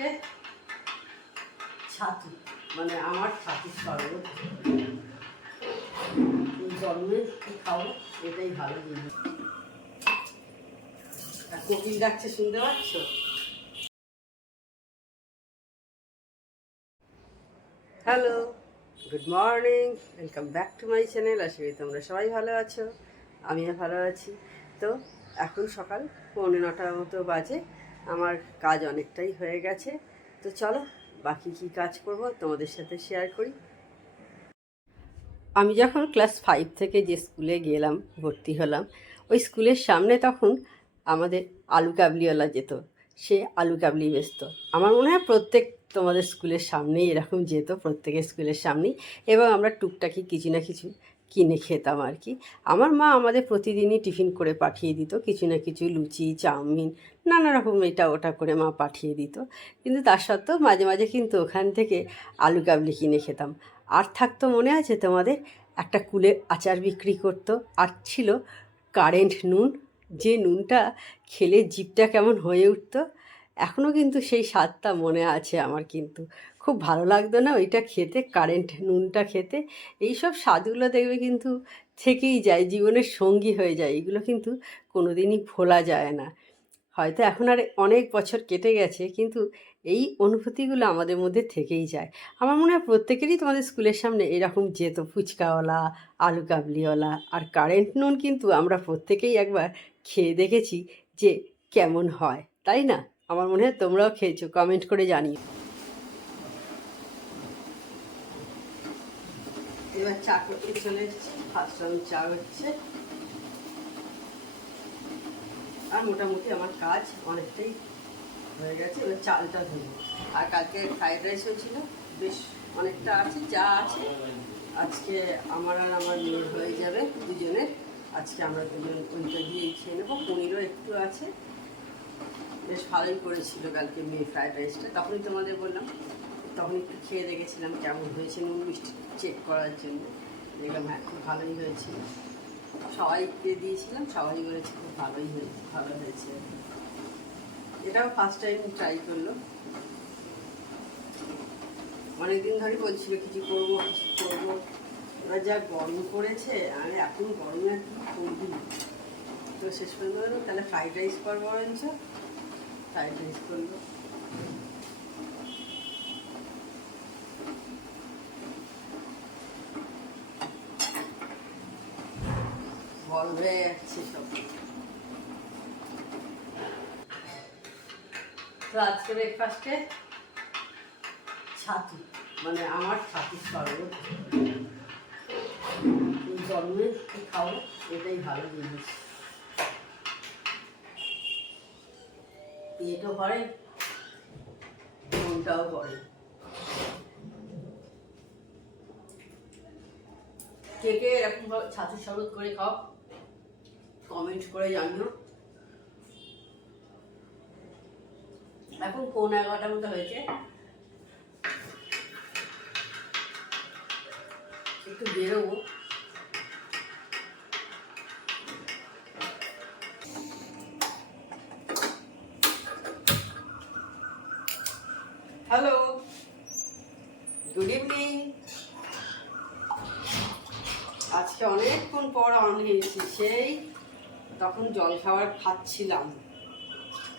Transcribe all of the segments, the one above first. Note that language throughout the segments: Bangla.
ব্রেকফাস্টে ছাতু মানে আমার ছাতু শরবত। এই কি খাব এটাই ভালো জিনিস। কোকিল ডাকছে, শুনতে পাচ্ছ? Hello, good morning, welcome back to my channel. আশা তোমরা সবাই ভালো আছো, আমিও ভালো আছি। তো এখন সকাল পৌনে নটার মতো বাজে। আমার কাজ অনেকটাই হয়ে গেছে। তো চলো, বাকি কি কাজ করব তোমাদের সাথে শেয়ার করি। আমি যখন ক্লাস ফাইভ থেকে যে স্কুলে গেলাম, ভর্তি হলাম, ওই স্কুলের সামনে তখন আমাদের আলু কাবলিওয়ালা যেত। সে আলু কাবলি বেচত। আমার মনে হয় প্রত্যেক তোমাদের স্কুলের সামনেই এরকম যেত, প্রত্যেকের স্কুলের সামনেই। এবং আমরা টুকটাকি কিছু না কিছু কিনে খেতাম আর কি। আমার মা আমাদের প্রতিদিনই টিফিন করে পাঠিয়ে দিত, কিছু না কিছু লুচি, চাউমিন, নানা রকম এটা ওটা করে মা পাঠিয়ে দিত। কিন্তু তার সত্ত্বেও মাঝে মাঝে কিন্তু ওখান থেকে আলু কাবলি কিনে খেতাম। আর থাকতো মনে আছে তোমাদের? একটা কুলের আচার বিক্রি করতো। আর ছিল কারেন্ট নুন। যে নুনটা খেলে জিভটা কেমন হয়ে উঠতো? এখনও কিন্তু সেই স্বাদটা মনে আছে আমার কিন্তু। খুব ভালো লাগতো না ওইটা খেতে কারেন্ট নুনটা খেতে। এই সব স্বাদগুলো দেখবে কিন্তু থেকেই যায়, জীবনের সঙ্গী হয়ে যায়। এগুলো কিন্তু কোনো দিনই ভোলা যায় না। হয়তো এখন আর অনেক বছর কেটে গেছে, কিন্তু এই অনুভূতিগুলো আমাদের মধ্যে থেকেই যায়। আমার মনে হয় প্রত্যেকেরই তোমাদের স্কুলের সামনে এরকম যেত, ফুচকাওয়ালা, আলু কাবলিওয়ালা আর কারেন্ট নুন কিন্তু আমরা প্রত্যেকেই একবার খেয়ে দেখেছি যে কেমন হয়, তাই না? আমার মনে হয় তোমরাও খেয়েছো কমেন্ট করে জানিও। এবার চা করতে চলে এসেছি ফার্স্ট রাউন্ড চা হচ্ছে আর মোটামুটি আমার কাজ অনেকটাই হয়ে গেছে, এবার চালটা ধরবো আর কালকে ফ্রাইড রাইস হয়েছিল বেশ অনেকটা আছে, যা আছে। আজকে আমার আর আমার মেয়ের হয়ে যাবে দুজনের। আজকে আমরা দুজন ওইটা দিয়েই খেয়ে নেব, পনিরও একটু আছে। বেশ ভালোই করেছিল কালকে মেয়ে ফ্রায়েড রাইসটা। তখনই তোমাদের বললাম, তখন একটু খেয়ে দেখেছিলাম কেমন হয়েছে, নুন মিষ্টি চেক করার জন্য। দেখলাম হ্যাঁ খুব ভালোই হয়েছিল সবাইকে দিয়েছিলাম, সবাই বলেছে খুব ভালোই হয়েছে ভালো হয়েছে। এটাও ফার্স্ট টাইম ট্রাই করল। অনেকদিন ধরে বলছিল কিছু করব কিছু করব। এবার যা গরম পড়েছে, আর এখন গরমে আর কি করবি? তো শেষ পর্যন্ত তাহলে ফ্রাইড রাইস করব বরঞ্চ আজকে ব্রেকফাস্টে ছাতু মানে আমার ছাতু শরবত। কি খাব? এটাই ভালো জিনিস। পেটও করে মনটাও করে কে কে এরকম ছাতু শরবত করে খাও কমেন্ট করে জানিও। এখন পৌনে এগারোটার মতো হয়েছে। একটু বেরোবো। আজকে অনেকক্ষণ পর অন হয়েছি সেই তখন জল খাবার খাচ্ছিলাম।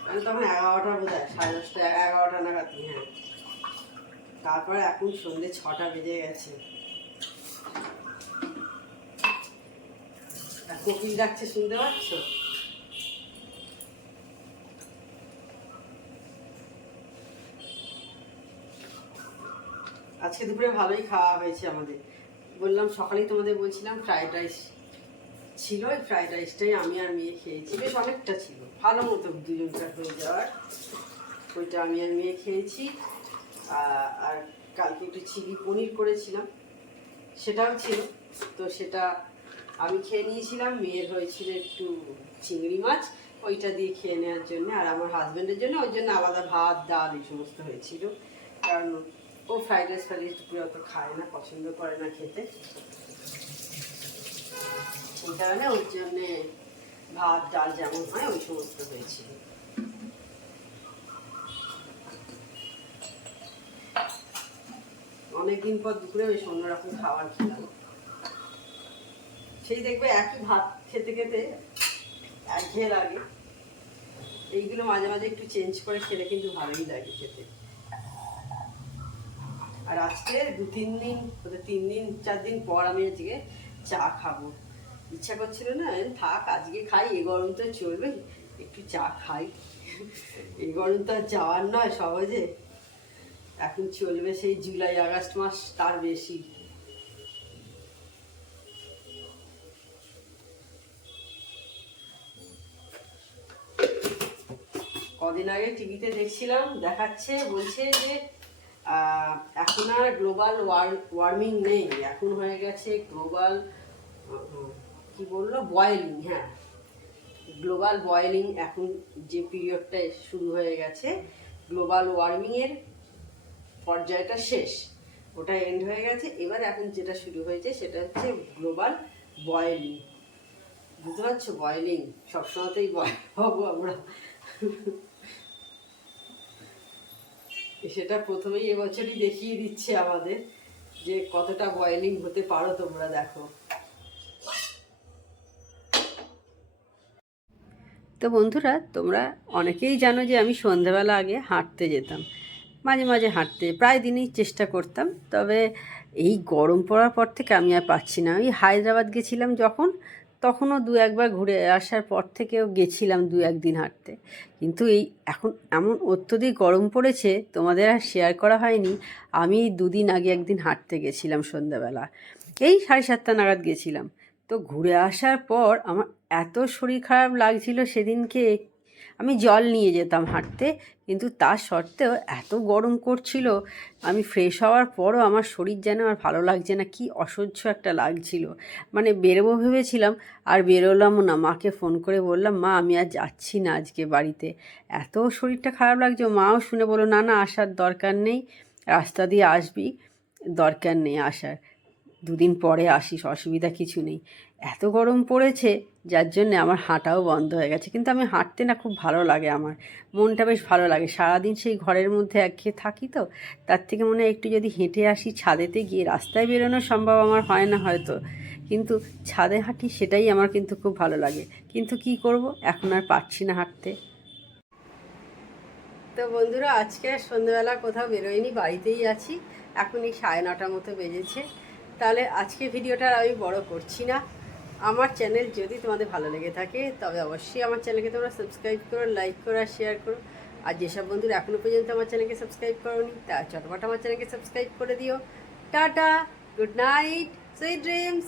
মানে তখন এগারোটা বোধ হয় সাড়ে দশটা, এগারোটা নাগাদ হ্যাঁ। তারপরে এখন সন্ধ্যে ছটা বেজে গেছে। কোকিল ডাকছে, শুনতে পাচ্ছ? আজকে দুপুরে ভালোই খাওয়া হয়েছে আমাদের। বললাম, সকালেই তোমাদের বলছিলাম ফ্রাইড রাইস ছিল ওই ফ্রাইড রাইসটাই আমি আর মেয়ে খেয়েছি, বেশ অনেকটা ছিল। ভালো মতো দুজনকার হয়ে যাওয়ার। ওইটা আমি আর মেয়ে খেয়েছি। আর কালকে একটু চিলি পনির করেছিলাম, সেটাও ছিল। তো সেটা আমি খেয়ে নিয়েছিলাম, মেয়ের হয়েছিল একটু চিংড়ি মাছ, ওইটা দিয়ে খেয়ে নেওয়ার জন্য, আর আমার হাজব্যান্ডের জন্য ওই জন্য আলাদা ভাত, ডাল, এই সমস্ত হয়েছিল। কারণ ও ফ্রাইড রাইস ফ্রাইড রাইস দুপুরে অত খায় না, পছন্দ করে না খেতে। সেই কারণে ওর জন্যে ভাত, ডাল যেমন হয়, ওই সমস্ত হয়েছিল অনেকদিন পর দুপুরে বেশ অন্যরকম খাবার খেলাম। সেই দেখবে একই ভাত খেতে খেতে একঘেয়ে লাগে। এইগুলো মাঝে মাঝে একটু চেঞ্জ করে খেলে কিন্তু ভালোই লাগে খেতে। আর আজকে দু তিন দিন তিন দিন, চার দিন পর আমি আজকে চা খাব। ইচ্ছা করছিল না থাক, আজকে খাই, এ গরম তো চলবে, একটু চা খাই। এই গরম তো আর যাওয়ার নয় সহজে। এখন চলবে সেই জুলাই, আগস্ট মাস, তার বেশি। কদিন আগে টিভিতে দেখছিলাম, দেখাচ্ছে, বলছে যে এখন আর গ্লোবাল ওয়ার্মিং নেই। এখন হয়ে গেছে গ্লোবাল কি বলল? বয়েলিং হ্যাঁ। গ্লোবাল বয়েলিং এখন যে পিরিয়ডটা শুরু হয়ে গেছে গ্লোবাল ওয়ার্মিংয়ের পর্যায়টা শেষ। ওটা এন্ড হয়ে গেছে। এবার এখন যেটা শুরু হয়েছে, সেটা হচ্ছে গ্লোবাল বয়েলিং বুঝতে পারছ? বয়েলিং সবসময়তেই বয় হব আমরা। সেটা প্রথমেই এবছরই দেখিয়ে দিচ্ছে আমাদের যে কতটা বয়েলিং হতে পারো তোমরা দেখো। তো বন্ধুরা, তোমরা অনেকেই জানো যে আমি সন্ধেবেলা আগে হাঁটতে যেতাম। মাঝে মাঝে হাঁটতে প্রায় দিনই চেষ্টা করতাম, তবে এই গরম পড়ার পর থেকে আমি আর পাচ্ছি না। আমি হায়দ্রাবাদ গেছিলাম যখন তখনও দু একবার ঘুরে আসার পর থেকেও গেছিলাম দু একদিন হাঁটতে। কিন্তু এই এখন এমন অত্যধিক গরম পড়েছে, তোমাদের আর শেয়ার করা হয়নি। আমি দুদিন আগে একদিন হাঁটতে গেছিলাম সন্ধ্যাবেলা। এই সাড়ে সাতটা নাগাদ গেছিলাম। তো ঘুরে আসার পর আমার এত শরীর খারাপ লাগছিল সেদিনকে আমি জল নিয়ে যেতাম হাঁটতে, কিন্তু তা সত্ত্বেও এত গরম করছিল, আমি ফ্রেশ হওয়ার পরও আমার শরীর যেন আর ভালো লাগছে না, কি অসহ্য একটা লাগছিল। মানে বেরোবো ভেবেছিলাম, আর বেরোলামও না। মাকে ফোন করে বললাম, মা, আমি আর যাচ্ছি না আজকে বাড়িতে। এত শরীরটা খারাপ লাগছে, মাও শুনে বলল, না না, আসার দরকার নেই, রাস্তা দিয়ে আসবি, দরকার নেই আসার। দুদিন পরে আসিস অসুবিধা কিছু নেই। এত গরম পড়েছে, যার জন্যে আমার হাঁটাও বন্ধ হয়ে গেছে। কিন্তু আমি হাঁটতে না খুব ভালো লাগে আমার। মনটা বেশ ভালো লাগে। সারাদিন সেই ঘরের মধ্যে একঘেয়ে থাকি তো, তার থেকে মনে একটু যদি হেঁটে আসি ছাদেতে গিয়ে রাস্তায় বেরোনো সম্ভব আমার হয় না হয়তো। কিন্তু ছাদে হাঁটি সেটাই আমার কিন্তু খুব ভালো লাগে। কিন্তু কি করব? এখন আর পারছি না হাঁটতে। তো বন্ধুরা, আজকে সন্ধ্যেবেলা কোথাও বেরোয়নি বাড়িতেই আছি। এখন এই সাড়ে নটার মতো বেজেছে। তাহলে আজকে ভিডিওটা আমি বড় করছি না। আমার চ্যানেল যদি তোমাদের ভালো লেগে থাকে, তবে অবশ্যই আমার চ্যানেলকে তোমরা সাবস্ক্রাইব করো লাইক করো আর শেয়ার করো। আর যেসব বন্ধুরা এখনও পর্যন্ত আমার চ্যানেলকে সাবস্ক্রাইব করোনি, তা চটপট আমার চ্যানেলকে সাবস্ক্রাইব করে দিও। Tata good night sweet dreams